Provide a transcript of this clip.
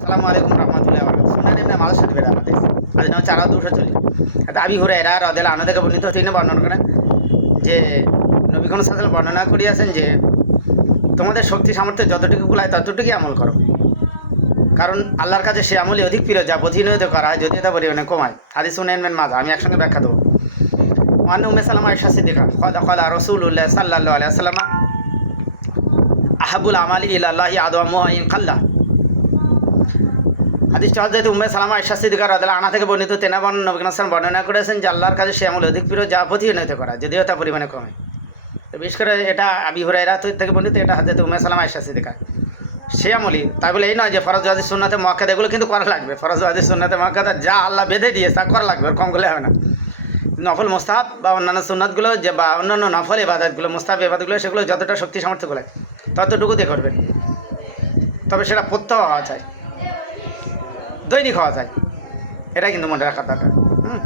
আসসালামু আলাইকুম রহমতুল্লাহ আমাদের। নাম দুশো চলি। এটা আবি রদেল বর্ণনা করেন যে বর্ণনা করিয়াছেন যে, তোমাদের শক্তি, সামর্থ্য যতটুকু কুলায় ততটুকুই আমল করো। কারণ আল্লাহর কাছে সে আমলই অধিক প্রিয়, যা প্রতিনিয়ত করা হয় যদি তা পরিমাণে কমায় হাদিস শুনে নেবেন মাজা আমি একসঙ্গে ব্যাখ্যা দেবো। ওয়ান উমে সালাম আয়সা সিদ্দিকা, কদা কলা রসুল্লাহ সাল্লাহ আলিয়া সাল্লামা আহাবুল আমালি ইল্লাহি আদম ইন খাল্লা। হাদিস হজরত উম্মে সালামা আয়সা সিদ্দিকা রাদিয়াল্লাহু আনহা থেকে বর্ণিত, তেনা বর্ণনা নবী করিম সাল্লাল্লাহু বর্ণনা করেছেন যে আল্লাহর কাছে সে আমল অধিক প্রিয়, যা প্রতিনিয়ত করা, যদিও তা পরিমাণে কমে। তো বিশেষ করে এটা আবি হুরাইরা থেকে বর্ণিত, এটা হাজরত উম্মে সালামা আয়সা সিদ্দিকা। সে আমলি তাই বলে এই নয় যে ফরজ ওয়াজিব সুন্নাতে মক্কাদ এগুলো কিন্তু করা লাগবে। ফরজ ওয়াজিব সুন্নাতে মক্কাদ যা আল্লাহ বেঁধে দিয়েছে, তা করা লাগবে আর কম করলে হবে না। নফল মোস্তাহাব বা অন্যান্য সুন্নাতগুলো যে বা অন্যান্য নফল ইবাদতগুলো, মোস্তাহাব ইবাদতগুলো, সেগুলো যতটা শক্তি সামর্থ্য করে ততটুকুতে করবেন। তবে সেটা প্রত্যহ হওয়া চাই। দৈনিক হওয়া যায়। এটা কিন্তু মনে রাখার দরকার। হুম।